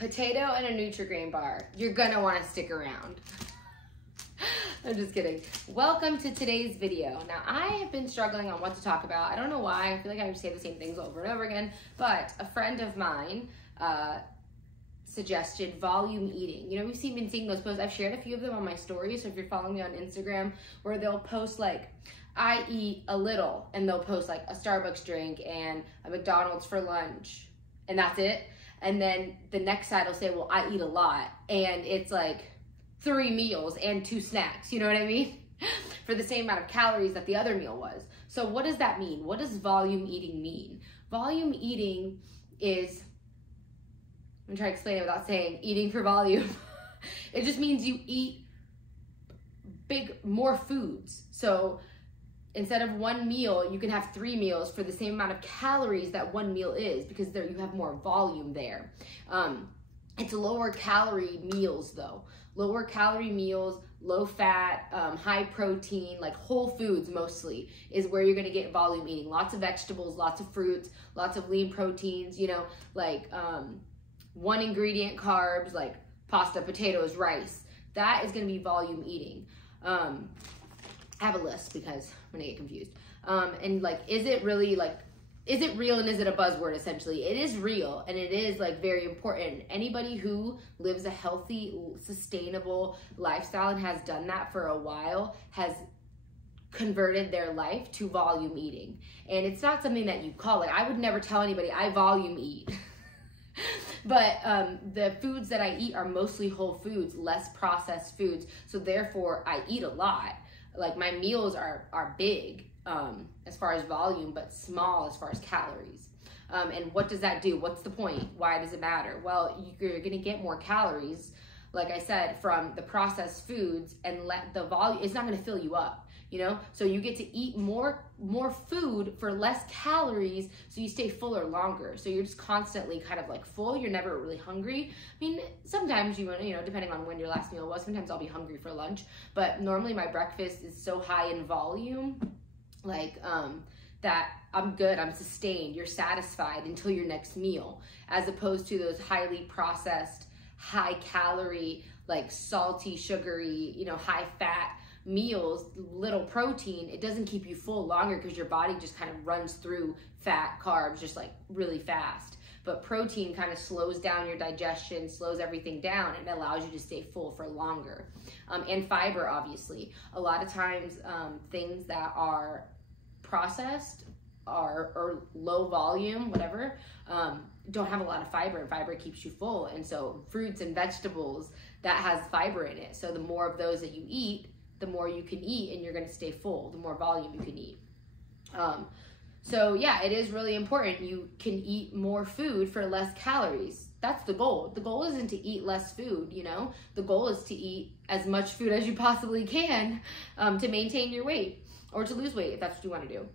potato and a Nutri-Grain bar. You're gonna wanna stick around. I'm just kidding. Welcome to today's video. Now, I have been struggling on what to talk about. I don't know why. I feel like I say the same things over and over again, but a friend of mine suggested volume eating. You know, we've been seeing those posts. I've shared a few of them on my stories, so if you're following me on Instagram, where they'll post like, I eat a little, and they'll post like a Starbucks drink and a McDonald's for lunch, and that's it. And then the next side will say, well, I eat a lot, and it's like 3 meals and 2 snacks, you know what I mean? For the same amount of calories that the other meal was. So what does that mean? What does volume eating mean? Volume eating is, I'm trying to explain it without saying eating for volume. It just means you eat more foods. So instead of 1 meal, you can have 3 meals for the same amount of calories that 1 meal is, because there you have more volume there. It's lower calorie meals though. Lower calorie meals, low fat, high protein, like whole foods mostly is where you're gonna get volume eating. Lots of vegetables, lots of fruits, lots of lean proteins, you know, like 1 ingredient carbs, like pasta, potatoes, rice. That is gonna be volume eating. I have a list because I'm gonna get confused. And like, is it really like, is it real and is it a buzzword essentially? It is real and it is like very important. Anybody who lives a healthy, sustainable lifestyle and has done that for a while has converted their life to volume eating. And it's not something that you call it. I would never tell anybody I volume eat. But the foods that I eat are mostly whole foods, less processed foods. So therefore I eat a lot. Like my meals are big as far as volume, but small as far as calories. And what does that do? What's the point? Why does it matter? Well, you're gonna get more calories, like I said, from the processed foods, and let the volume, it's not gonna fill you up, you know? So you get to eat more food for less calories, so you stay fuller longer. So you're just constantly kind of like full, you're never really hungry. I mean, sometimes you know, depending on when your last meal was, sometimes I'll be hungry for lunch, but normally my breakfast is so high in volume, like that I'm good, I'm sustained, you're satisfied until your next meal, as opposed to those highly processed, high calorie, like salty, sugary, you know, high fat meals, little protein. It doesn't keep you full longer because your body just kind of runs through fat, carbs, just like really fast. But protein kind of slows down your digestion, slows everything down, and allows you to stay full for longer. And fiber, obviously. A lot of times, things that are processed or low volume, whatever, don't have a lot of fiber, and fiber keeps you full. And so fruits and vegetables, that has fiber in it. So the more of those that you eat, the more you can eat, and you're gonna stay full, the more volume you can eat. So yeah, it is really important. You can eat more food for less calories. That's the goal. The goal isn't to eat less food, you know? The goal is to eat as much food as you possibly can to maintain your weight, or to lose weight if that's what you wanna do.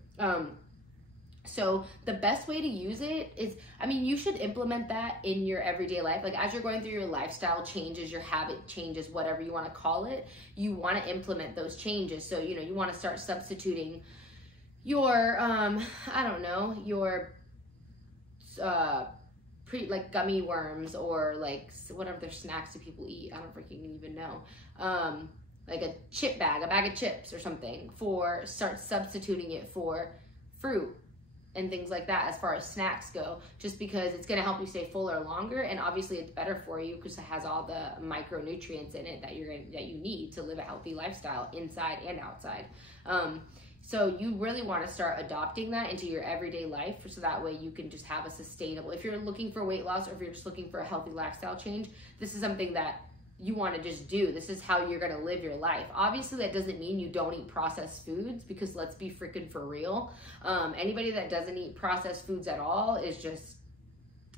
So the best way to use it is, I mean, you should implement that in your everyday life. Like as you're going through your lifestyle changes, your habit changes, whatever you want to call it, you want to implement those changes. So, you know, you want to start substituting your, I don't know, your like gummy worms, or like what other snacks do people eat? I don't freaking even know. Like a bag of chips or something, start substituting it for fruit and things like that as far as snacks go, just because it's going to help you stay fuller longer, and obviously it's better for you because it has all the micronutrients in it that you need to live a healthy lifestyle inside and outside. So you really want to start adopting that into your everyday life, so that way you can just have a sustainable, if you're looking for weight loss or if you're just looking for a healthy lifestyle change, this is something that you want to just do. This is how you're going to live your life. Obviously, that doesn't mean you don't eat processed foods, because let's be freaking for real. Anybody that doesn't eat processed foods at all is just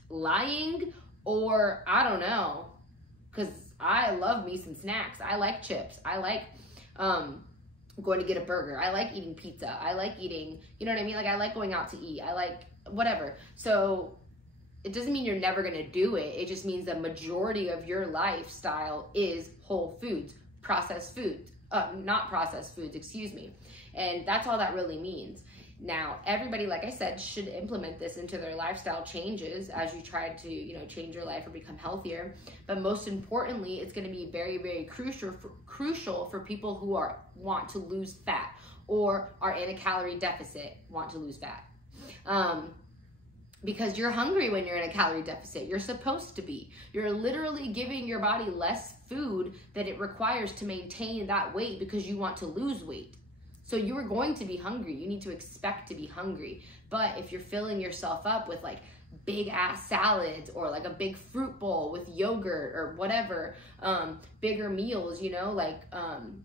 lying, or I don't know, because I love me some snacks. I like chips. I like going to get a burger. I like eating pizza. I like eating, you know what I mean? Like I like going out to eat. I like whatever. So it doesn't mean you're never gonna do it. It just means the majority of your lifestyle is whole foods, processed foods, not processed foods, excuse me. And that's all that really means. Now, everybody, like I said, should implement this into their lifestyle changes as you try to, you know, change your life or become healthier. But most importantly, it's going to be very, very crucial for people who want to lose fat or are in a calorie deficit, want to lose fat. Because you're hungry when you're in a calorie deficit. You're supposed to be. You're literally giving your body less food that it requires to maintain that weight because you want to lose weight. So you are going to be hungry. You need to expect to be hungry. But if you're filling yourself up with like big ass salads or like a big fruit bowl with yogurt or whatever, bigger meals, you know, like, I'm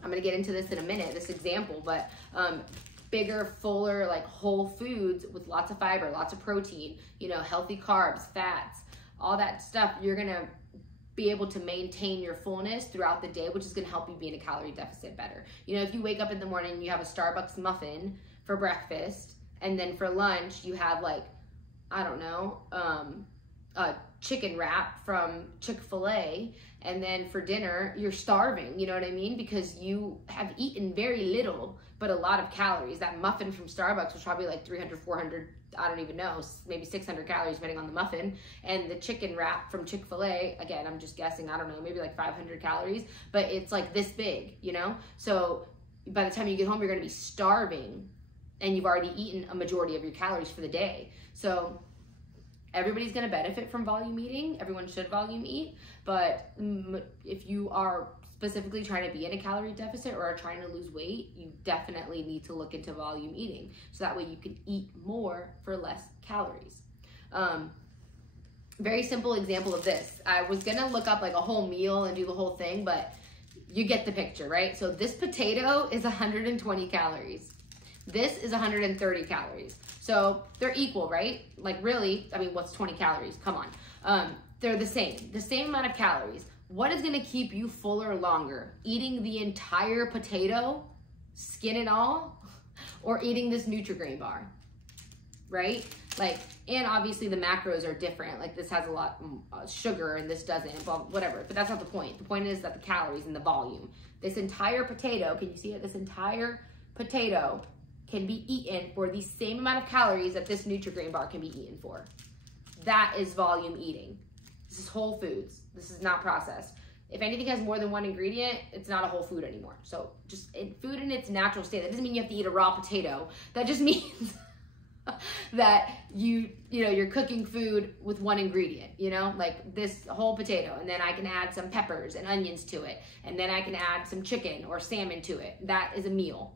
gonna get into this in a minute, this example, but bigger, fuller, like whole foods with lots of fiber, lots of protein, you know, healthy carbs, fats, all that stuff, you're gonna be able to maintain your fullness throughout the day, which is going to help you be in a calorie deficit better. You know, if you wake up in the morning and you have a Starbucks muffin for breakfast, and then for lunch you have like, I don't know, a chicken wrap from Chick-fil-A, and then for dinner you're starving, you know what I mean? Because you have eaten very little, but a lot of calories. That muffin from Starbucks was probably like 300, 400, I don't even know, maybe 600 calories depending on the muffin. And the chicken wrap from Chick-fil-A, again, I'm just guessing, I don't know, maybe like 500 calories, but it's like this big, you know? So by the time you get home, you're gonna be starving and you've already eaten a majority of your calories for the day. So everybody's gonna benefit from volume eating. Everyone should volume eat, but if you are specifically trying to be in a calorie deficit or are trying to lose weight, you definitely need to look into volume eating. So that way you can eat more for less calories. Very simple example of this. I was gonna look up like a whole meal and do the whole thing, but you get the picture, right? So this potato is 120 calories. This is 130 calories. So they're equal, right? Like really, I mean, what's 20 calories? Come on. They're the same amount of calories. What is gonna keep you fuller longer? Eating the entire potato, skin and all, or eating this Nutri-Grain bar, right? Like, and obviously the macros are different. Like this has a lot sugar and this doesn't, but whatever. But that's not the point. The point is that the calories and the volume. This entire potato, can you see it? This entire potato can be eaten for the same amount of calories that this Nutri-Grain bar can be eaten for. That is volume eating. This is whole foods. This is not processed. If anything has more than one ingredient, it's not a whole food anymore. So just food in its natural state. That doesn't mean you have to eat a raw potato. That just means that you're cooking food with one ingredient, you know, like this whole potato, and then I can add some peppers and onions to it, and then I can add some chicken or salmon to it. That is a meal.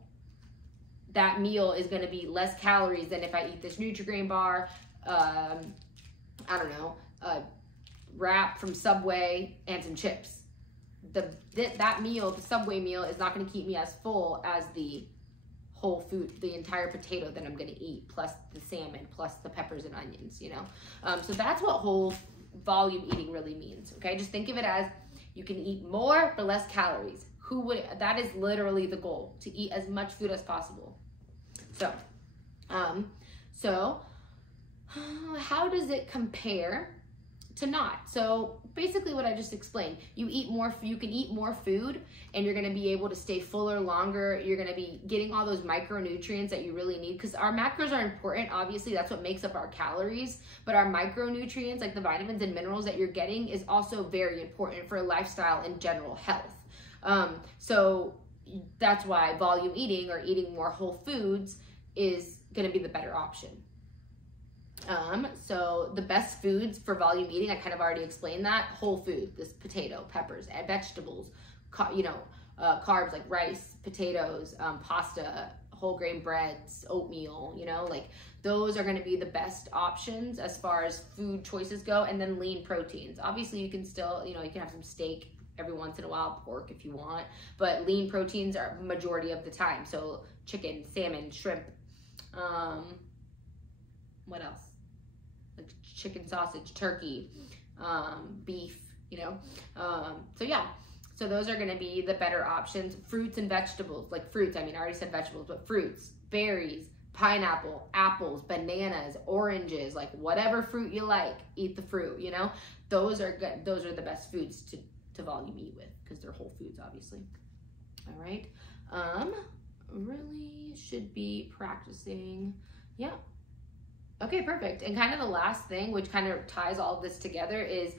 That meal is going to be less calories than if I eat this Nutri-Grain bar, I don't know, wrap from Subway and some chips. That meal, the Subway meal, is not going to keep me as full as the whole food, the entire potato that I'm going to eat, plus the salmon, plus the peppers and onions, you know? So that's what whole volume eating really means, okay? Just think of it as you can eat more for less calories. That is literally the goal, to eat as much food as possible. So, how does it compare to not? So basically what I just explained, you can eat more food and you're going to be able to stay fuller longer. You're going to be getting all those micronutrients that you really need, because our macros are important. Obviously that's what makes up our calories, but our micronutrients, like the vitamins and minerals that you're getting, is also very important for lifestyle and general health. So that's why volume eating, or eating more whole foods, is going to be the better option. So the best foods for volume eating, I kind of already explained that. Whole food, this potato, peppers, and vegetables, carbs like rice, potatoes, pasta, whole grain breads, oatmeal, you know, like those are going to be the best options as far as food choices go. And then lean proteins. Obviously you can still, you can have some steak every once in a while, pork if you want, but lean proteins are majority of the time. So chicken, salmon, shrimp, what else? Like chicken, sausage, turkey, beef, so yeah, so those are going to be the better options. Fruits and vegetables, like fruits, I already said vegetables, but fruits, berries, pineapple, apples, bananas, oranges, like whatever fruit you like, eat the fruit, those are good. Those are the best foods to volume eat with, because they're whole foods, obviously. All right. really should be practicing. Yeah. Okay, perfect. And kind of the last thing, which kind of ties all of this together, is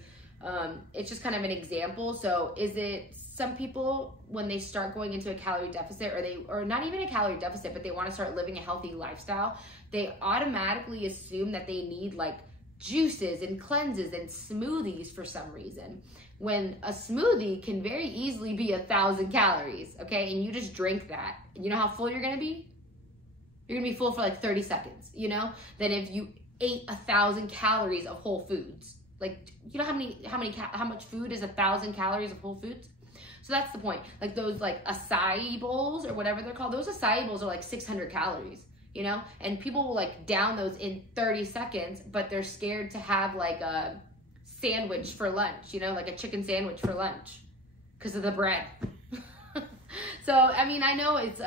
it's just kind of an example. So is it some people, when they start going into a calorie deficit, or not even a calorie deficit, but they want to start living a healthy lifestyle, they automatically assume that they need like juices and cleanses and smoothies for some reason, when a smoothie can very easily be 1,000 calories, okay? And you just drink that. You know how full you're gonna be? You're gonna be full for like 30 seconds, you know? Than if you ate 1,000 calories of whole foods. Like, you know how much food is 1,000 calories of whole foods? So that's the point. Like those like acai bowls or whatever they're called, those acai bowls are like 600 calories, you know? And people will like down those in 30 seconds, but they're scared to have like a sandwich for lunch, you know, like a chicken sandwich for lunch because of the bread. So, I mean, I know it's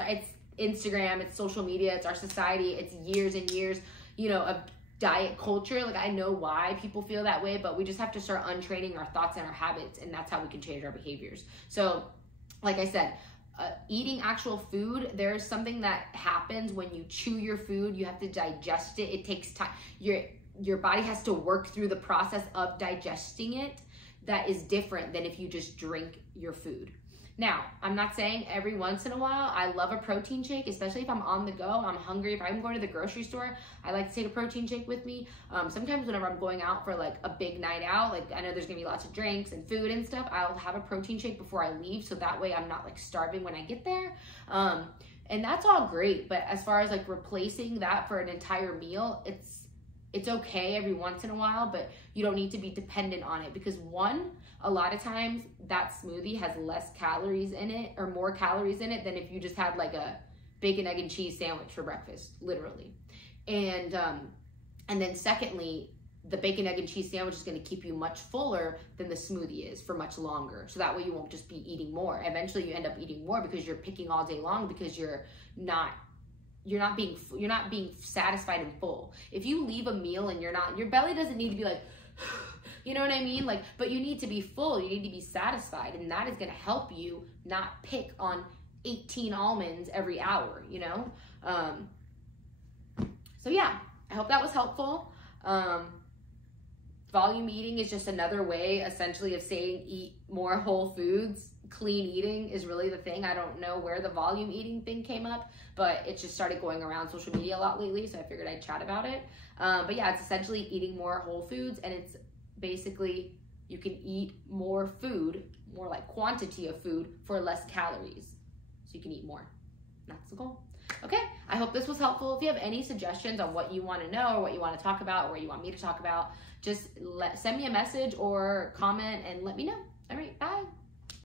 Instagram, it's social media, it's our society, it's years and years, you know, of diet culture. Like, I know why people feel that way, but we just have to start untraining our thoughts and our habits, and that's how we can change our behaviors. So, like I said, eating actual food, there's something that happens when you chew your food. You have to digest it. It takes time. Your body has to work through the process of digesting it. That is different than if you just drink your food. Now, I'm not saying every once in a while. I love a protein shake, especially if I'm on the go, I'm hungry. If I'm going to the grocery store, I like to take a protein shake with me. Sometimes whenever I'm going out for like a big night out, like I know there's gonna be lots of drinks and food and stuff, I'll have a protein shake before I leave, so that way I'm not like starving when I get there. And that's all great, but as far as like replacing that for an entire meal, it's okay every once in a while, but you don't need to be dependent on it, because one, a lot of times that smoothie has less calories in it, or more calories in it, than if you just had like a bacon, egg, and cheese sandwich for breakfast, literally. And then secondly, the bacon, egg, and cheese sandwich is going to keep you much fuller than the smoothie is for much longer. So that way you won't just be eating more. Eventually you end up eating more because you're picking all day long, because you're not being satisfied and full. If you leave a meal and your belly doesn't need to be like, you know what I mean? Like, but you need to be full, you need to be satisfied, and that is gonna help you not pick on 18 almonds every hour, you know? So yeah, I hope that was helpful. Volume eating is just another way, essentially, of saying eat more whole foods. Clean eating is really the thing. I don't know where the volume eating thing came up, but it just started going around social media a lot lately, so I figured I'd chat about it. But yeah, it's essentially eating more whole foods, and it's basically you can eat more food, more like quantity of food, for less calories. So you can eat more. That's the goal. Okay, I hope this was helpful. If you have any suggestions on what you want to know, or what you want to talk about, or what you want me to talk about, just send me a message or comment and let me know. All right.